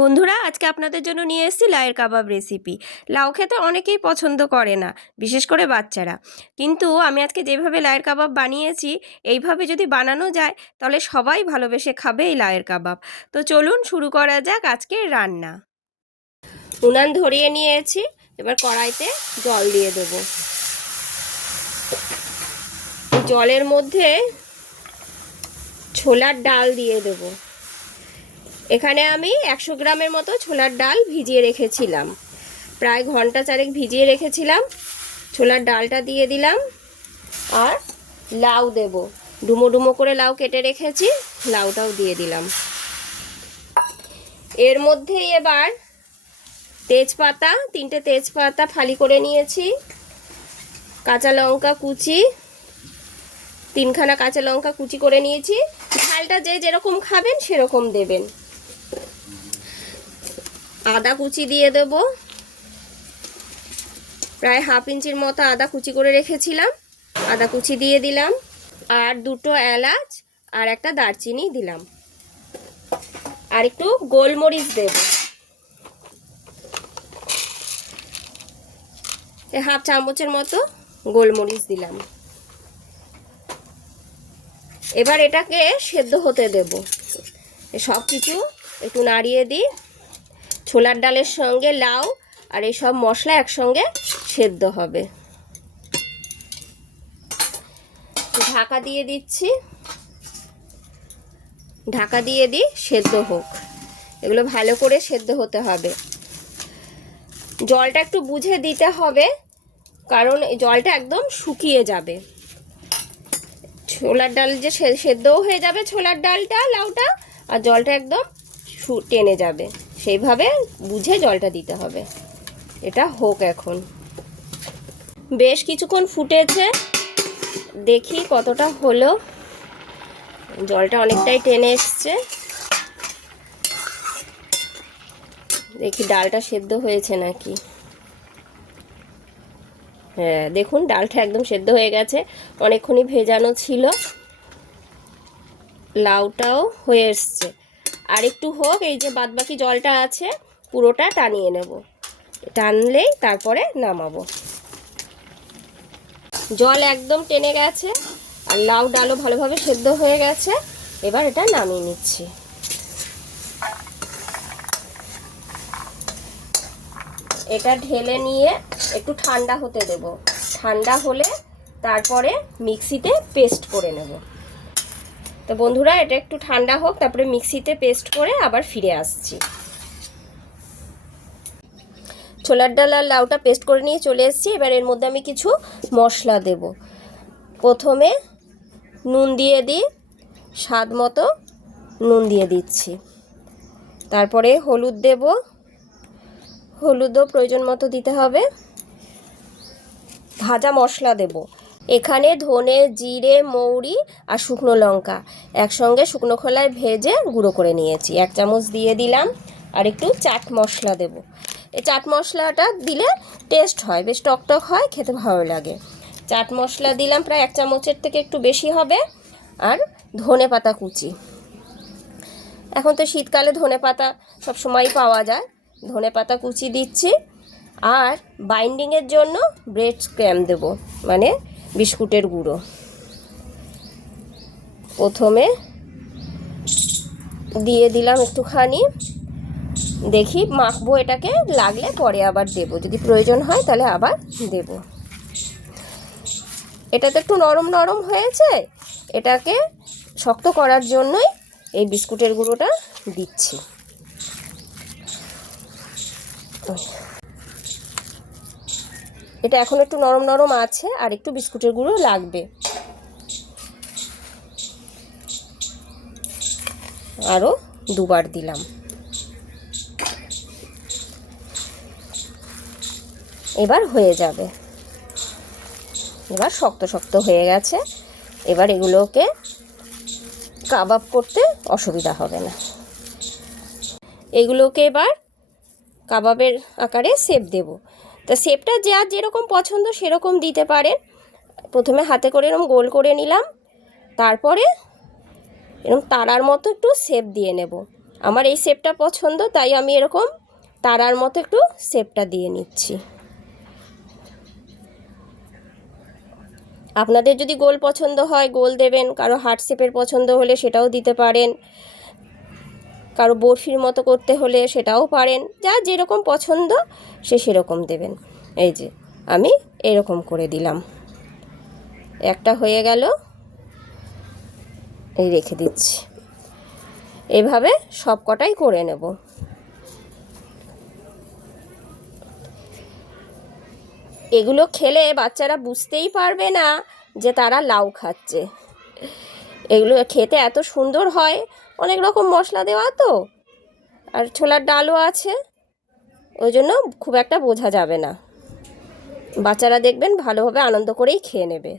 বন্ধুরা, আজকে আপনাদের জন্য নিয়ে এসেছি লাউয়ের কাবাব রেসিপি। লাউ খেতে অনেকেই পছন্দ করে না, বিশেষ করে বাচ্চারা। কিন্তু আমি আজকে যেভাবে লাউয়ের কাবাব বানিয়েছি, এইভাবে যদি বানানো যায় তাহলে সবাই ভালোবেসে খাবে এই লাউয়ের কাবাব। তো চলুন শুরু করা যাক আজকের রান্না। উনান ধরিয়ে নিয়েছি, এবার কড়াইতে জল দিয়ে দেবো। জলের মধ্যে ছোলার ডাল দিয়ে দেবো। এখানে আমি 100 গ্রামের মতো ছোলার ডাল ভিজিয়ে রেখেছিলাম, প্রায় ঘন্টা চারেক ভিজিয়ে রেখেছিলাম। ছোলার ডালটা দিয়ে দিলাম, আর লাউ দেব। ডুমো ডুমো করে লাউ কেটে রেখেছি, লাউটাও দিয়ে দিলাম। এর মধ্যে এবার তেজপাতা, 3টে তেজপাতা ফালি করে নিয়েছি, কাঁচা লঙ্কা কুচি, 3খানা কাঁচা লঙ্কা কুচি করে নিয়েছি। ঝালটা যে যেরকম খাবেন সেরকম দেবেন। আদা কুচি দিয়ে দেব, প্রায় হাফ ইঞ্চির মতো আদা কুচি করে রেখেছিলাম, আদা কুচি দিয়ে দিলাম। আর 2টো এলাচ আর একটা দারচিনি দিলাম, আর একটু গোলমরিচ দেব, হাফ চামচের মতো গোলমরিচ দিলাম। এবার এটাকে সেদ্ধ হতে দেব। সব কিছু একটু নাড়িয়ে দিই। ছোলার ডালের সঙ্গে লাউ আর এই সব মশলা একসঙ্গে সেদ্ধ হবে। ঢাকা দিয়ে দিচ্ছি, ঢাকা দিয়ে দিই, সেদ্ধ হোক। এগুলো ভালো করে সেদ্ধ হতে হবে। জলটা একটু বুঝে দিতে হবে, কারণ জলটা একদম শুকিয়ে যাবে। ছোলার ডাল যে সেদ্ধও হয়ে যাবে, ছোলার ডালটা, লাউটা, আর জলটা একদম টেনে যাবে। সেইভাবে বুঝে জলটা দিতে হবে। এটা হোক। এখন বেশ কিছুক্ষণ ফুটেছে, দেখি কতটা হলো। জলটা অনেকটাই টেনে এসছে। দেখি ডালটা সেদ্ধ হয়েছে নাকি। হ্যাঁ, দেখুন ডালটা একদম সেদ্ধ হয়ে গেছে, অনেকক্ষণই ভেজানো ছিল। লাউটাও হয়ে এসছে। আর একটু হোক, এই যে বাদবাকি জলটা আছে পুরোটা টানিয়ে নেব, টানলেই তারপরে নামাবো। জল একদম টেনে গেছে, আর লাউ ডালও ভালোভাবে সেদ্ধ হয়ে গেছে। এবার এটা নামিয়ে নিচ্ছি। এটা ঢেলে নিয়ে একটু ঠান্ডা হতে দেব। ঠান্ডা হলে তারপরে মিক্সিতে পেস্ট করে নেব। তো বন্ধুরা, এটা একটু ঠান্ডা হোক, তারপরে মিক্সিতে পেস্ট করে আবার ফিরে আসছি। ছোলার ডাল আর লাউটা পেস্ট করে নিয়ে চলে এসেছি। এবার এর মধ্যে আমি কিছু মশলা দেব। প্রথমে নুন দিয়ে দিই, স্বাদ মতো নুন দিয়ে দিচ্ছি। তারপরে হলুদ দেব, হলুদও প্রয়োজন মতো দিতে হবে। ভাজা মশলা দেব। এখানে ধনে, জিরে, মৌরি আর শুকনো লঙ্কা একসঙ্গে শুকনো খোলায় ভেজে গুঁড়ো করে নিয়েছি, 1 চামচ দিয়ে দিলাম। আর একটু চাট মশলা দেব। এই চাট মশলাটা দিলে টেস্ট হয়, বেশ টকটক হয়, খেতে ভালো লাগে। চাট মশলা দিলাম, প্রায় 1 চামচের থেকে একটু বেশি হবে। আর ধনে পাতা কুচি, এখন তো শীতকালে ধনে পাতা সবসময়ই পাওয়া যায়, ধনে পাতা কুচি দিচ্ছি। আর বাইন্ডিংয়ের জন্য ব্রেড ক্রাম্ব দেব, মানে বিস্কুটের গুঁড়ো। প্রথমে দিয়ে দিলাম একটুখানি, দেখি মাখবো এটাকে, লাগলে পরে আবার দেব, যদি প্রয়োজন হয় তাহলে আবার দেব। এটা তো একটু নরম নরম হয়েছে, এটাকে শক্ত করার জন্যই এই বিস্কুটের গুঁড়োটা দিচ্ছি। এটা এখন একটু নরম নরম আছে, আর একটু বিস্কুটের গুঁড়ো লাগবে। আরও 2বার দিলাম। এবার হয়ে যাবে। এবার শক্ত শক্ত হয়ে গেছে। এবার এগুলোকে কাবাব করতে অসুবিধা হবে না। এগুলোকে এবার কাবাবের আকারে শেপ দেব। তা শেপটা যার যেরকম পছন্দ সেরকম দিতে পারেন। প্রথমে হাতে করে এরকম গোল করে নিলাম, তারপরে এরকম তারার মতো একটু শেপ দিয়ে নেব। আমার এই শেপটা পছন্দ, তাই আমি এরকম তারার মতো একটু শেপটা দিয়ে নিচ্ছি। আপনাদের যদি গোল পছন্দ হয় গোল দেবেন, কারো হার্ট শেপের পছন্দ হলে সেটাও দিতে পারেন, কারো বরফির মতো করতে হলে সেটাও পারেন, যা যেরকম পছন্দ সে সেরকম দেবেন। এই যে আমি এরকম করে দিলাম, একটা হয়ে গেল, এই রেখে দিচ্ছি। এভাবে সব কটাই করে নেব। এগুলো খেলে বাচ্চারা বুঝতেই পারবে না যে তারা লাউ খাচ্ছে। এগুলো খেতে এত সুন্দর হয়, অনেক রকম মশলা দেওয়া তো, আর ছোলার ডালও আছে, ওই জন্য খুব একটা বোঝা যাবে না। বাচ্চারা দেখবেন ভালোভাবে আনন্দ করেই খেয়ে নেবে।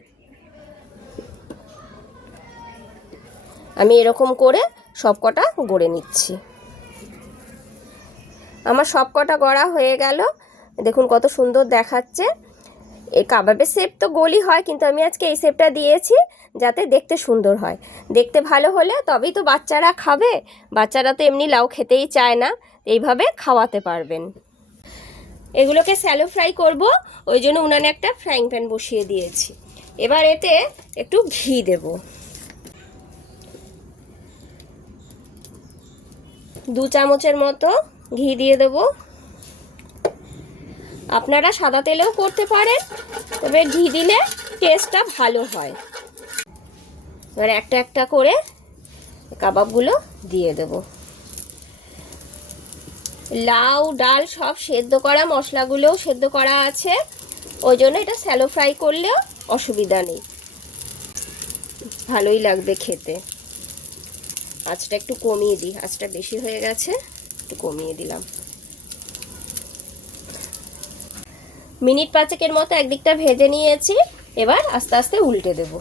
আমি এরকম করে সব কটা গড়ে নিচ্ছি। আমার সব কটা গড়া হয়ে গেল, দেখুন কত সুন্দর দেখাচ্ছে। এই কাবাবের শেপ তো গোলই হয়, কিন্তু আমি আজকে এই শেপটা দিয়েছি যাতে দেখতে সুন্দর হয়। দেখতে ভালো হলে তবেই তো বাচ্চারা খাবে। বাচ্চারা তো এমনি লাউ খেতেই চায় না, এইভাবে খাওয়াতে পারবেন। এগুলোকে স্যালো ফ্রাই করব, ওই জন্য উনানে একটা ফ্রাইং প্যান বসিয়ে দিয়েছি। এবার এতে একটু ঘি দেব, 2 চামচের মতো ঘি দিয়ে দেব। আপনারা সাদা তেলেও করতে পারেন, তবে ঘি দিলে টেস্টটা ভালো হয়। এবার একটা একটা করে কাবাবগুলো দিয়ে দেব। লাউ ডাল সব সেদ্ধ করা, মশলাগুলোও সেদ্ধ করা আছে, ওই জন্য এটা স্যালো ফ্রাই করলেও অসুবিধা নেই, ভালোই লাগবে খেতে। আঁচটা একটু কমিয়ে দিই, আঁচটা বেশি হয়ে গেছে, একটু কমিয়ে দিলাম। মিনিট 5 মতো একদিকটা ভেজে নিয়েছি, এবার আস্তে আস্তে উল্টে দেব।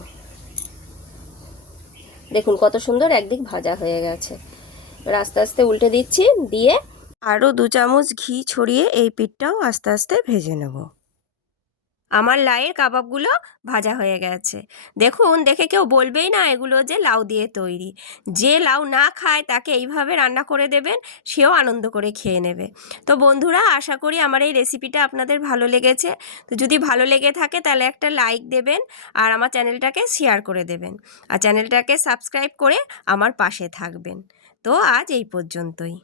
দেখুন কত সুন্দর একদিক ভাজা হয়ে গেছে। এবার আস্তে আস্তে উল্টে দিচ্ছি, দিয়ে আরও 2 চামচ ঘি ছড়িয়ে এই পিঠটাও আস্তে আস্তে ভেজে নেব। আমার লাউয়ের কাবাবগুলো ভাজা হয়ে গেছে। দেখুন, দেখে কেউ বলবেই না এগুলো যে লাউ দিয়ে তৈরি। যে লাউ না খায় তাকে এইভাবে রান্না করে দেবেন, সেও আনন্দ করে খেয়ে নেবে। তো বন্ধুরা, আশা করি আমার এই রেসিপিটা আপনাদের ভালো লেগেছে। তো যদি ভালো লেগে থাকে তাহলে একটা লাইক দেবেন, আর আমার চ্যানেলটাকে শেয়ার করে দেবেন, আর চ্যানেলটাকে সাবস্ক্রাইব করে আমার পাশে থাকবেন। তো আজ এই পর্যন্তই।